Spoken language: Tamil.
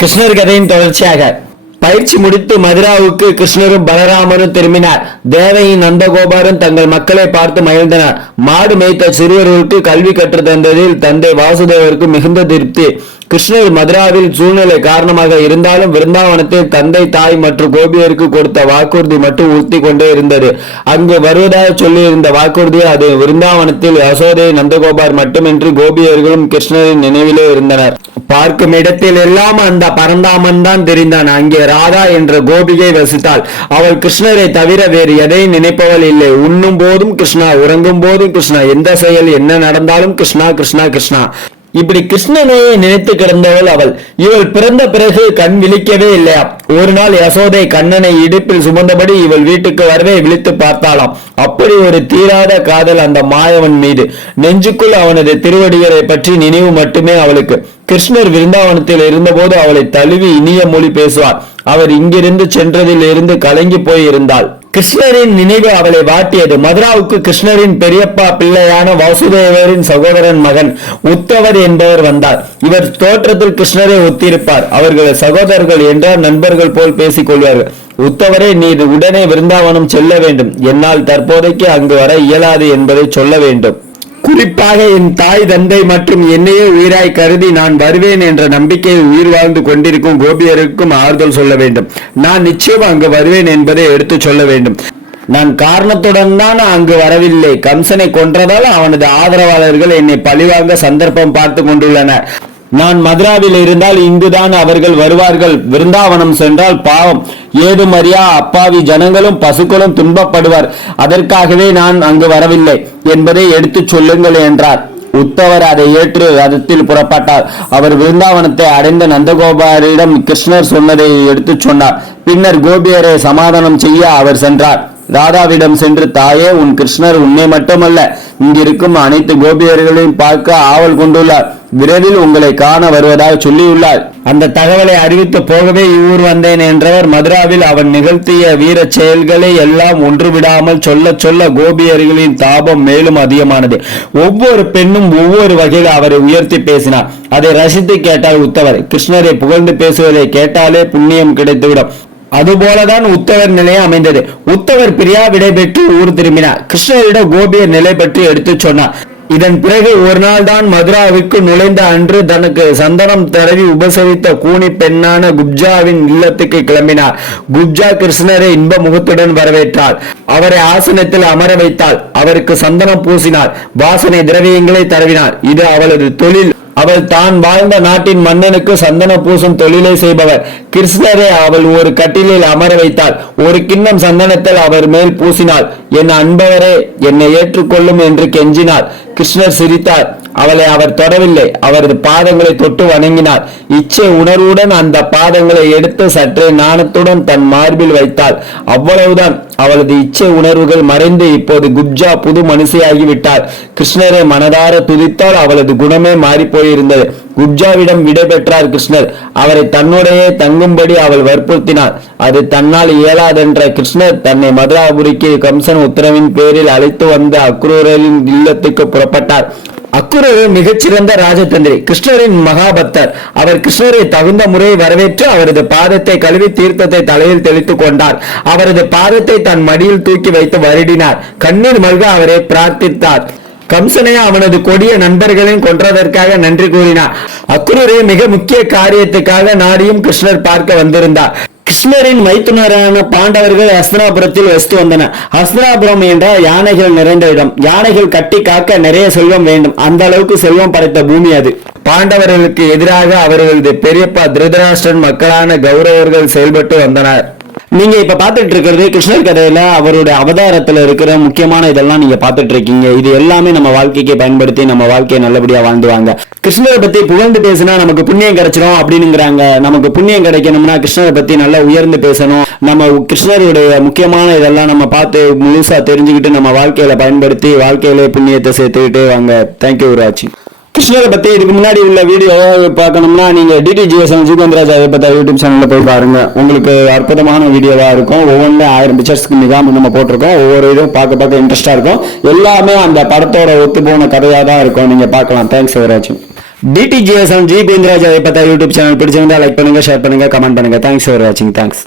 கிருஷ்ணர் கதையின் தொடர்ச்சியாக பயிற்சி முடித்து மதுராவுக்கு கிருஷ்ணரும் பலராமரும் திரும்பினார். தேவகியும் நந்தகோபாலும் தங்கள் மக்களை பார்த்து மகிழ்ந்தனர். மாடு மேய்த்த சிறுவர்களுக்கு கல்வி கற்று தந்ததில் தந்தை வாசுதேவருக்கு மிகுந்த திருப்தி. கிருஷ்ணர் மதுராவில் சூழ்நிலை காரணமாக இருந்தாலும் விருந்தாவனத்தில் தந்தை தாய் மற்றும் கோபியருக்கு கொடுத்த வாக்குறுதி மட்டும் ஊத்தி கொண்டே இருந்தது. அங்கு வருவதாக சொல்லி இருந்த வாக்குறுதி அது விருந்தாவனத்தில் யசோதை நந்தகோபார் மட்டுமின்றி கோபியர்களும் கிருஷ்ணரின் நினைவிலே இருந்தனர். பார்க்கும் இடத்தில் எல்லாம் அந்த பரந்தாமன் தான் தெரிந்தான். அங்கே ராதா என்ற கோபிகை வசித்தாள். அவள் கிருஷ்ணரை தவிர வேறு எதையும் நினைப்பவள் இல்லை. உண்ணும் போதும் கிருஷ்ணா, உறங்கும் போதும் கிருஷ்ணா, எந்த செயல் என்ன நடந்தாலும் கிருஷ்ணா கிருஷ்ணா கிருஷ்ணா, இப்படி கிருஷ்ணனையே நினைத்து கிடந்தவள் அவள். இவள் பிறந்த பிறகு கண் விழிக்கவே இல்லையா. ஒரு நாள் யசோதை கண்ணனை இடுப்பில் சுமந்தபடி இவள் வீட்டுக்கு வரவே விழித்து பார்த்தாளாம். அப்படி ஒரு தீராத காதல் அந்த மாயவன் மீது. நெஞ்சுக்குள் அவனது திருவடிகளை பற்றி நினைவு மட்டுமே அவளுக்கு. கிருஷ்ணர் விருந்தாவனத்தில் இருந்தபோது அவளை தழுவி இனிய மொழி பேசுவார். அவர் இங்கிருந்து சென்றதில் இருந்து கலங்கி போயிருந்தாள். கிருஷ்ணரின் நினைவு அவளை வாட்டியது. மதுராவுக்கு கிருஷ்ணரின் பெரியப்பா பிள்ளையான வாசுதேவரின் சகோதரன் மகன் உத்தவர் என்பவர் வந்தார். இவர் தோற்றத்தில் கிருஷ்ணரை ஒத்திருப்பார். அவர்கள் சகோதரர்கள் என்றால் நண்பர்கள் போல் பேசிக் கொள்வார்கள். உத்தவரே, நீர் உடனே விருந்தாவனம் செல்ல வேண்டும். என்னால் தற்போதைக்கு அங்கு வர இயலாது என்பதை சொல்ல வேண்டும். குறிப்பாக என் தாய் தந்தை மற்றும் என்னையே உயிராய் கருதி நான் வருவேன் என்ற நம்பிக்கையில் உயிர் வாழ்ந்து கொண்டிருக்கும் கோபியருக்கும் ஆறுதல் சொல்ல வேண்டும். நான் நிச்சயம் அங்கு வருவேன் என்பதை எடுத்து சொல்ல வேண்டும். நான் காரணத்துடன் தான் அங்கு வரவில்லை. கம்சனை கொன்றதால் அவனது ஆதரவாளர்கள் என்னை பழிவாங்க சந்தர்ப்பம் பார்த்து கொண்டுள்ளனர். நான் மதுராவில் இருந்தால் இங்குதான் அவர்கள் வருவார்கள். விருந்தாவனம் சென்றால் பாவம், ஏதுமறியா அப்பாவி ஜனங்களும் பசுக்களும் துன்பப்படுவார். அதற்காகவே நான் அங்கு வரவில்லை என்பதை எடுத்து சொல்லுங்கள் என்றார். உத்தவர் அதை ஏற்று ரதத்தில் புறப்பட்டார். அவர் விருந்தாவனத்தை அடைந்த நந்தகோபாரிடம் கிருஷ்ணர் சொன்னதை எடுத்து சொன்னார். பின்னர் கோபியரை சமாதானம் செய்ய அவர் சென்றார். ராதாவிடம் சென்று, தாயே, உன் கிருஷ்ணர் உன்னை மட்டுமல்ல இங்கிருக்கும் அனைத்து கோபியர்களையும் பார்க்க ஆவல் கொண்டுள்ளார். விரைவில் உங்களை காண வருவதாக சொல்லியுள்ளார். அந்த தகவலை அறிவித்து போகவே இவ்வூர் வந்தேன் என்றவர் மதுராவில் அவன் நிகழ்த்திய வீர செயல்களை எல்லாம் ஒன்றுவிடாமல் சொல்ல சொல்ல கோபியர்களின் தாபம் மேலும் அதிகமானது. ஒவ்வொரு பெண்ணும் ஒவ்வொரு வகையில் அவரை உயர்த்தி பேசினார். அதை ரசித்து கேட்டால் உத்தவர். கிருஷ்ணரை புகழ்ந்து பேசுவதை கேட்டாலே புண்ணியம் கிடைத்துவிடும். அதுபோலதான் உத்தவர் நிலையம் அமைந்தது. உத்தவர் பிரியா விடை பெற்று ஊர் திரும்பினார். கிருஷ்ணரிடம் கோபியர் நிலை பற்றி எடுத்து சொன்னார். இதன் பிறகு ஒரு நாள் தான் மதுராவிற்கு நுழைந்த அன்று தனக்கு சந்தனம் தடவி உபசரித்த கூனி பெண்ணான குப்ஜாவின் இல்லத்துக்கு கிளம்பினார். குப்ஜா கிருஷ்ணரை இன்ப முகத்துடன் வரவேற்றாள். அவரை ஆசனத்தில் அமர வைத்தாள். அவருக்கு சந்தனம் பூசினார். வாசனை திரவியங்களை தடவினார். இது அவளது தொழில். அவள் தான் வாழ்ந்த நாட்டின் மன்னனுக்கு சந்தன பூசும் தொழிலை செய்பவர். கிருஷ்ணரை அவள் ஒரு கட்டிலில் அமர வைத்தாள். ஒரு கிண்ணம் சந்தனத்தில் அவர் மேல் பூசினாள். என் அன்பவரே, என்னை ஏற்றுக்கொள்ளும் என்று கெஞ்சினார். கிருஷ்ணர் சிரித்தார். அவளை அவர் தொடவில்லை. அவரது பாதங்களை தொட்டு வணங்கினார். இச்சை உணர்வுடன் அந்த பாதங்களை எடுத்து சற்றே நாணத்துடன் தன் மார்பில் வைத்தாள். அவ்வளவுதான். அவளது இச்சை உணர்வுகள் மறைந்து இப்போது குப்ஜா புது மனுஷியாகிவிட்டாள். கிருஷ்ணரை மனதார துதித்தால் அவளது குணமே மாறி போயிருந்தது. குப்ஜாவிடம் விடை பெற்றார் கிருஷ்ணர். அவரை தன்னுடைய தங்கும்படி அவள் வற்புறுத்தினார். அது தன்னால் இயலாதென்ற கிருஷ்ணர் தன்னை மதுராபுரிக்கு கம்சன் உத்தரவின் பேரில் அழைத்து வந்த அக்ரூரரின் இல்லத்துக்கு புறப்பட்டார். அக்ரூரர் மிகச்சிறந்த ராஜதந்திரி, கிருஷ்ணரின் மகாபக்தர். அவர் கிருஷ்ணரை தகுந்த முறையை வரவேற்று அவரது பாதத்தை கழுவி தீர்த்தத்தை தலையில் தெளித்துக் கொண்டார். அவரது பாதத்தை தன் மடியில் தூக்கி வைத்து வருடினார். கண்ணீர் மல்க அவரை பிரார்த்தித்தார். கம்சனை அவனது கொடிய நண்பர்களையும் கொன்றதற்காக நன்றி கூறினார். அக்ரூரை மிக முக்கிய காரியத்துக்காக நாடியும் கிருஷ்ணர் பார்க்க வந்திருந்தார். கிருஷ்ணரின் மைத்துனரான பாண்டவர்கள் ஹஸ்தினாபுரத்தில் வசித்து வந்தனர். ஹஸ்தினாபுரம் என்றால் யானைகள் நிறைந்த இடம். யானைகள் கட்டி காக்க நிறைய செல்வம் வேண்டும். அந்த அளவுக்கு செல்வம் படைத்த பூமி அது. பாண்டவர்களுக்கு எதிராக அவர்களது பெரியப்பா திருதராஷ்டிரன் மக்களான கௌரவர்கள் செயல்பட்டு வந்தனர். நீங்க இப்ப பாத்துட்டு இருக்கிறது கிருஷ்ணர் கதையில அவருடைய அவதாரத்துல இருக்கிற முக்கியமான இதெல்லாம் நீங்க பாத்துட்டு இருக்கீங்க. இது எல்லாமே நம்ம வாழ்க்கைக்கு பயன்படுத்தி நம்ம வாழ்க்கையை நல்லபடியா வாழ்ந்துவாங்க. கிருஷ்ணரை பத்தி புகழ்ந்து பேசினா நமக்கு புண்ணியம் கிடைச்சிடும் அப்படின்னுங்கிறாங்க. நமக்கு புண்ணியம் கிடைக்கணும்னா கிருஷ்ணரை பத்தி நல்லா உயர்ந்து பேசணும். நம்ம கிருஷ்ணருடைய முக்கியமான இதெல்லாம் நம்ம பார்த்து முழுசா தெரிஞ்சுக்கிட்டு நம்ம வாழ்க்கையில பயன்படுத்தி வாழ்க்கையில புண்ணியத்தை சேர்த்துக்கிட்டு வாங்க. தேங்க்யூ ஃபார் வாட்சிங். கிருஷ்ணரை பத்தி இதுக்கு முன்னாடி உள்ள வீடியோ பார்க்கணும்னா நீங்க டிடிஜிஎஸ் ஜீவந்திராஜ் யூடியூப் சேனல்ல போய் பாருங்க. உங்களுக்கு அற்புதமான வீடியோவா இருக்கும். ஒவ்வொன்றும் 1000 பிக்சர்ஸ்க்கு மிகாம நம்ம போட்டிருக்கோம். ஒவ்வொரு இதுவும் பார்க்க இன்ட்ரெஸ்டா இருக்கும். எல்லாமே அந்த படத்தோட ஒத்து போன கதையா தான் இருக்கும். நீங்க பார்க்கலாம். தேங்க்ஸ் ஃபார் வாட்சிங். டிடிஜிஎஸ் ஜி பேந்திராஜ் அதை பார்த்தா யூடியூப் சேனல் பிடிச்சிருந்தா லைக் பண்ணுங்க, ஷேர் பண்ணுங்க, கமெண்ட் பண்ணுங்க. தேங்க்ஸ் ஃபார் வாட்சிங். தேங்க்ஸ்.